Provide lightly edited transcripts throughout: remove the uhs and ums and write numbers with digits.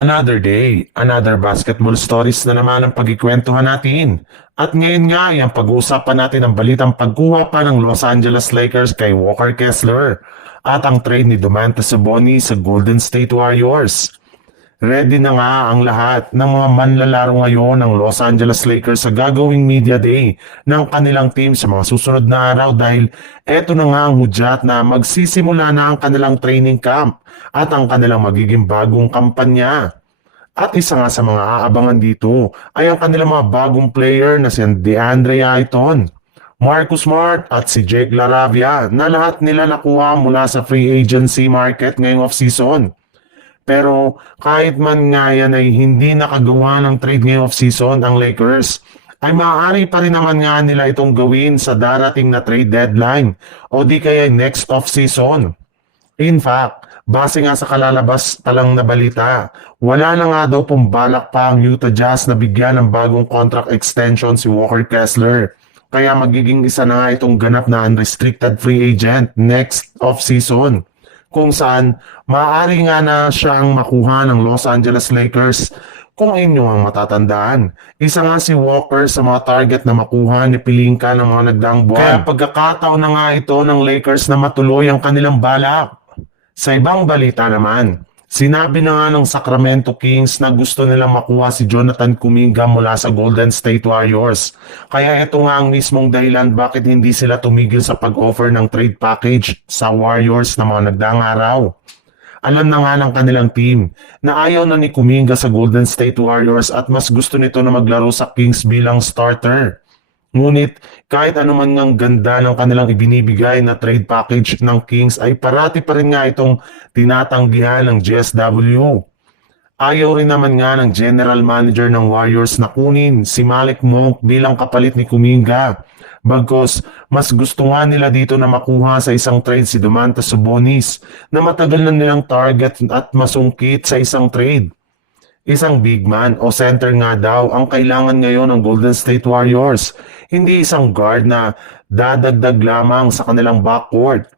Another day, another basketball stories na naman ang pagkikwentuhan natin. At ngayon nga ay ang pag-uusapan natin ang balitang pagkuha pa ng Los Angeles Lakers kay Walker Kessler at ang trade ni Domantas Sabonis sa Golden State Warriors. Ready na nga ang lahat ng mga manlalaro ngayon ng Los Angeles Lakers sa gagawing media day ng kanilang team sa mga susunod na araw dahil eto na nga ang hudyat na magsisimula na ang kanilang training camp at ang kanilang magiging bagong kampanya. At isa nga sa mga aabangan dito ay ang kanilang mga bagong player na si DeAndre Ayton, Marcus Smart at si Jake LaRavia na lahat nila nakuha mula sa free agency market ngayong off-season. Pero kahit man nga yan ay hindi nakagawa ng trade ngayong off-season ang Lakers, ay maaari pa rin naman nga nila itong gawin sa darating na trade deadline o di kaya next off-season. In fact, base nga sa kalalabas talang na balita, wala na nga daw pong balak pa ang Utah Jazz na bigyan ng bagong contract extension si Walker Kessler. Kaya magiging isa na nga itong ganap na unrestricted free agent next off-season, kung saan maaari nga na siyang makuha ng Los Angeles Lakers. Kung inyo ang matatandaan, isa nga si Walker sa mga target na makuha ni Pelinka ng mga nagdaang buwan. Kaya pagkakataon na nga ito ng Lakers na matuloy ang kanilang balak. Sa ibang balita naman, sinabi na nga ng Sacramento Kings na gusto nilang makuha si Jonathan Kuminga mula sa Golden State Warriors. Kaya ito nga ang mismong dahilan bakit hindi sila tumigil sa pag-offer ng trade package sa Warriors na mga nagdaang araw. Alam na nga ng kanilang team na ayaw na ni Kuminga sa Golden State Warriors at mas gusto nito na maglaro sa Kings bilang starter. Ngunit kahit anuman ngang ganda ng kanilang ibinibigay na trade package ng Kings ay parati pa rin nga itong tinatanggihan ng GSW. Ayaw rin naman nga ng general manager ng Warriors na kunin si Malik Monk bilang kapalit ni Kuminga. Bagkus, mas gusto nga nila dito na makuha sa isang trade si Domantas Sabonis na matagal na nilang target at masungkit sa isang trade. Isang big man o center nga daw ang kailangan ngayon ng Golden State Warriors, hindi isang guard na dadagdag lamang sa kanilang backcourt.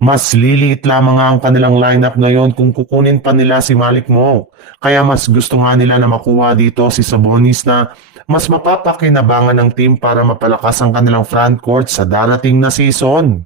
Mas liliit lamang nga ang kanilang lineup ngayon kung kukunin pa nila si Malik Monk. Kaya mas gusto nga nila na makuha dito si Sabonis na mas mapapakinabangan ng team para mapalakas ang kanilang frontcourt sa darating na season.